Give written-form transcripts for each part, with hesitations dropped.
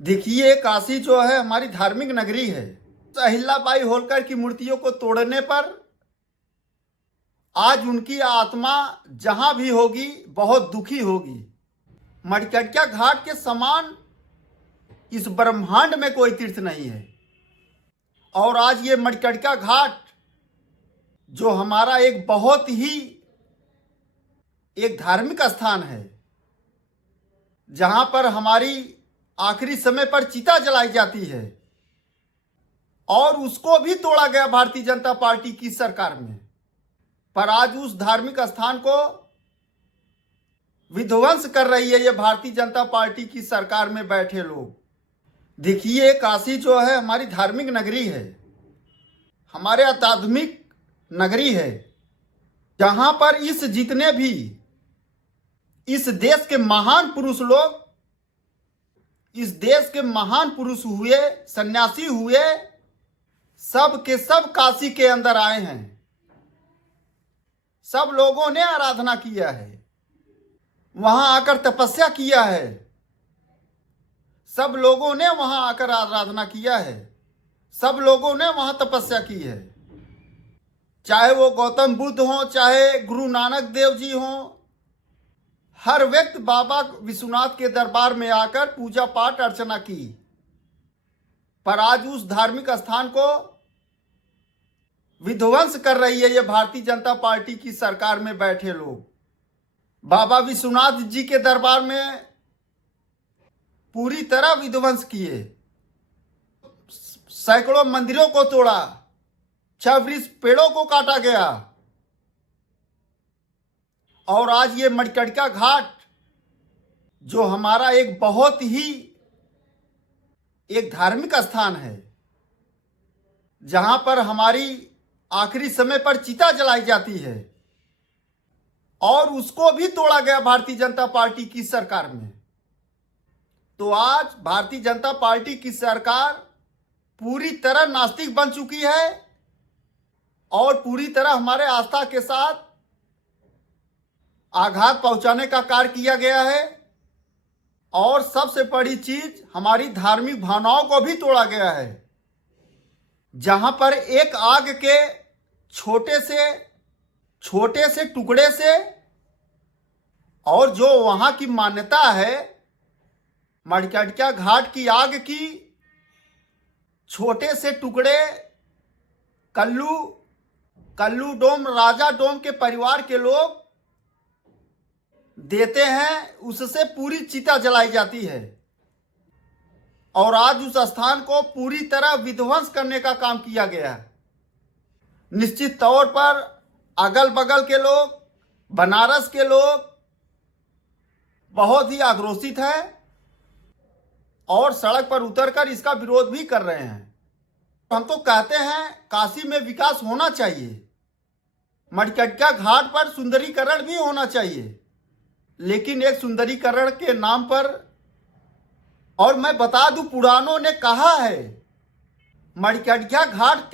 देखिए, काशी जो है हमारी धार्मिक नगरी है। तो अहिल्याबाई होलकर की मूर्तियों को तोड़ने पर आज उनकी आत्मा जहां भी होगी बहुत दुखी होगी। मणिकर्णिका घाट के समान इस ब्रह्मांड में कोई तीर्थ नहीं है। और आज ये मणिकर्णिका घाट जो हमारा एक बहुत ही एक धार्मिक स्थान है, जहां पर हमारी आखिरी समय पर चिता जलाई जाती है, और उसको भी तोड़ा गया भारतीय जनता पार्टी की सरकार में। पर आज उस धार्मिक स्थान को विध्वंस कर रही है ये भारतीय जनता पार्टी की सरकार में बैठे लोग। देखिए, काशी जो है हमारी धार्मिक नगरी है, हमारे आध्यात्मिक नगरी है, जहां पर इस जितने भी इस देश के महान पुरुष लोग, इस देश के महान पुरुष हुए, सन्यासी हुए, सब के सब काशी के अंदर आए हैं। सब लोगों ने आराधना किया है, वहां आकर तपस्या किया है, सब लोगों ने वहां आकर आराधना किया है, सब लोगों ने वहां तपस्या की है। चाहे वो गौतम बुद्ध हो, चाहे गुरु नानक देव जी हो, हर व्यक्ति बाबा विश्वनाथ के दरबार में आकर पूजा पाठ अर्चना की। पर आज उस धार्मिक स्थान को विध्वंस कर रही है ये भारतीय जनता पार्टी की सरकार में बैठे लोग। बाबा विश्वनाथ जी के दरबार में पूरी तरह विध्वंस किए, सैकड़ों मंदिरों को तोड़ा, 26 पेड़ों को काटा गया। और आज ये मणिकर्णिका घाट जो हमारा एक बहुत ही एक धार्मिक स्थान है, जहां पर हमारी आखिरी समय पर चिता जलाई जाती है, और उसको भी तोड़ा गया भारतीय जनता पार्टी की सरकार में। तो आज भारतीय जनता पार्टी की सरकार पूरी तरह नास्तिक बन चुकी है, और पूरी तरह हमारे आस्था के साथ आघात पहुंचाने का कार्य किया गया है। और सबसे बड़ी चीज, हमारी धार्मिक भावनाओं को भी तोड़ा गया है, जहां पर एक आग के छोटे से टुकड़े से, और जो वहां की मान्यता है मणिकर्णिका घाट की आग की, छोटे से टुकड़े कल्लू डोम, राजा डोम के परिवार के लोग देते हैं, उससे पूरी चिता जलाई जाती है। और आज उस स्थान को पूरी तरह विध्वंस करने का काम किया गया है। निश्चित तौर पर अगल बगल के लोग, बनारस के लोग बहुत ही आक्रोशित हैं, और सड़क पर उतरकर इसका विरोध भी कर रहे हैं। हम तो कहते हैं काशी में विकास होना चाहिए, मणिकर्णिका घाट पर सुंदरीकरण भी होना चाहिए, लेकिन एक सुंदरीकरण के नाम पर, और मैं बता दूं, पुराणों ने कहा है मणिकर्णिका घाट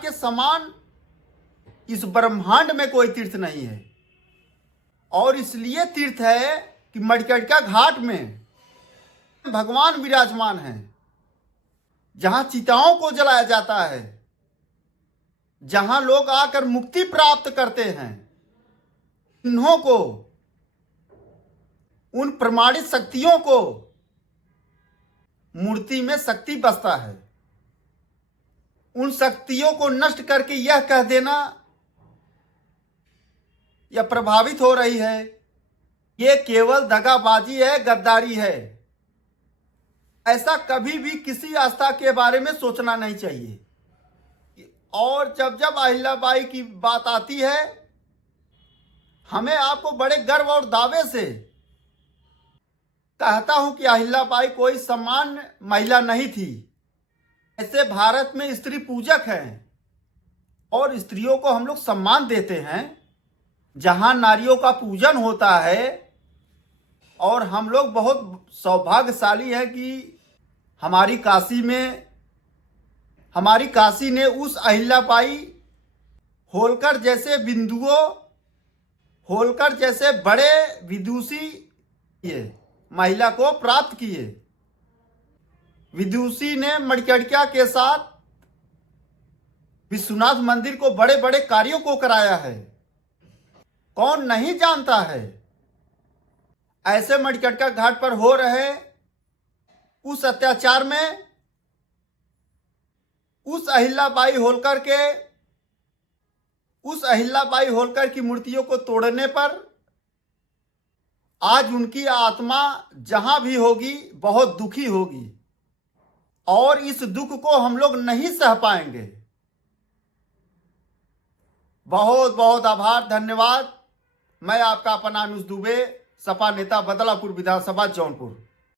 के समान इस ब्रह्मांड में कोई तीर्थ नहीं है। और इसलिए तीर्थ है कि मणिकर्णिका घाट में भगवान विराजमान हैं, जहां चिताओं को जलाया जाता है, जहां लोग आकर मुक्ति प्राप्त करते हैं। इन्हों को, उन प्रमाणित शक्तियों को, मूर्ति में शक्ति बसता है। उन शक्तियों को नष्ट करके यह कह देना, यह प्रभावित हो रही है, ये केवल दगाबाजी है, गद्दारी है। ऐसा कभी भी किसी आस्था के बारे में सोचना नहीं चाहिए। और जब जब अहिल्याबाई की बात आती है, हमें आपको बड़े गर्व और दावे से कहता हूं कि अहिल्याबाई कोई सामान्य महिला नहीं थी। ऐसे भारत में स्त्री पूजक हैं, और स्त्रियों को हम लोग सम्मान देते हैं, जहां नारियों का पूजन होता है। और हम लोग बहुत सौभाग्यशाली हैं कि हमारी काशी ने उस अहिल्याबाई होलकर जैसे बड़े विदुषी महिला को प्राप्त किए। विदुषी ने मणिकर्णिका के साथ विश्वनाथ मंदिर को बड़े बड़े कार्यों को कराया है। कौन नहीं जानता है। ऐसे मणिकर्णिका घाट पर हो रहे उस अत्याचार में उस अहिल्याबाई होलकर की मूर्तियों को तोड़ने पर आज उनकी आत्मा जहां भी होगी बहुत दुखी होगी और इस दुख को हम लोग नहीं सह पाएंगे। बहुत बहुत आभार, धन्यवाद। मैं आपका अपना अनुज दुबे, सपा नेता, बदलापुर विधानसभा, जौनपुर।